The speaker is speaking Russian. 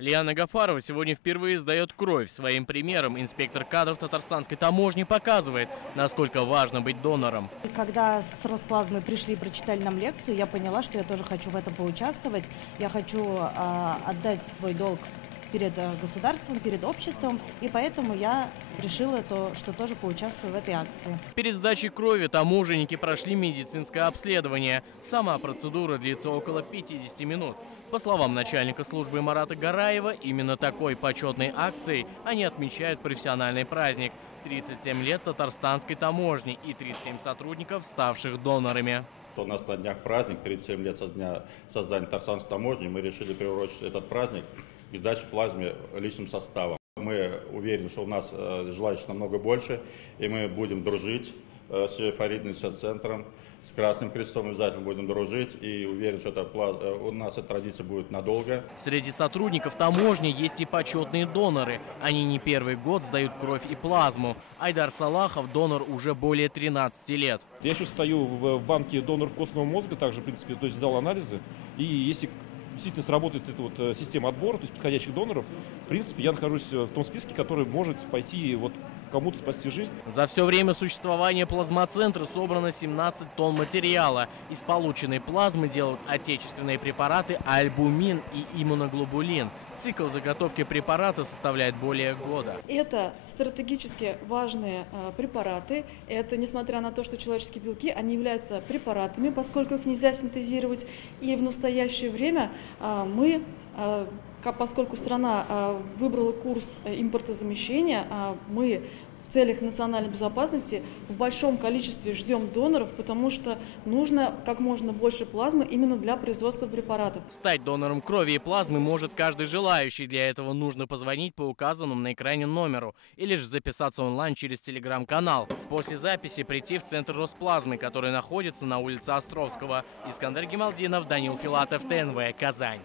Лиана Гафарова сегодня впервые сдает кровь. Своим примером инспектор кадров татарстанской таможни показывает, насколько важно быть донором. Когда с Росплазмы пришли и прочитали нам лекцию, я поняла, что я тоже хочу в этом поучаствовать. Я хочу отдать свой долг перед государством, перед обществом, и поэтому я решила, что тоже поучаствую в этой акции. Перед сдачей крови таможенники прошли медицинское обследование. Сама процедура длится около 50 минут. По словам начальника службы Марата Гараева, именно такой почетной акцией они отмечают профессиональный праздник. 37 лет татарстанской таможни и 37 сотрудников, ставших донорами. У нас на днях праздник, 37 лет со дня создания татарстанской таможни. Мы решили приурочить этот праздник к сдаче плазмы личным составом. Мы уверены, что у нас желающих намного больше, и мы будем дружить с Фаридным центром, с Красным Крестом обязательно будем дружить, и уверен, что у нас эта традиция будет надолго. Среди сотрудников таможни есть и почетные доноры. Они не первый год сдают кровь и плазму. Айдар Салахов донор уже более 13 лет. Я сейчас стою в банке доноров костного мозга, также, в принципе, то есть сдал анализы, и если действительно сработает эта вот система отбора, то есть подходящих доноров, в принципе, я нахожусь в том списке, который может пойти вот кому-то спасти жизнь. За все время существования плазмоцентра собрано 17 тонн материала. Из полученной плазмы делают отечественные препараты альбумин и иммуноглобулин. Цикл заготовки препарата составляет более года. Это стратегически важные препараты. Это, несмотря на то, что человеческие белки, они являются препаратами, поскольку их нельзя синтезировать. И в настоящее время мы, поскольку страна выбрала курс импортозамещения, мы в целях национальной безопасности в большом количестве ждем доноров, потому что нужно как можно больше плазмы именно для производства препаратов. Стать донором крови и плазмы может каждый желающий. Для этого нужно позвонить по указанному на экране номеру или же записаться онлайн через телеграм-канал. После записи прийти в центр Росплазмы, который находится на улице Островского. Искандер Гималдинов, Данил Филатов, ТНВ, Казань.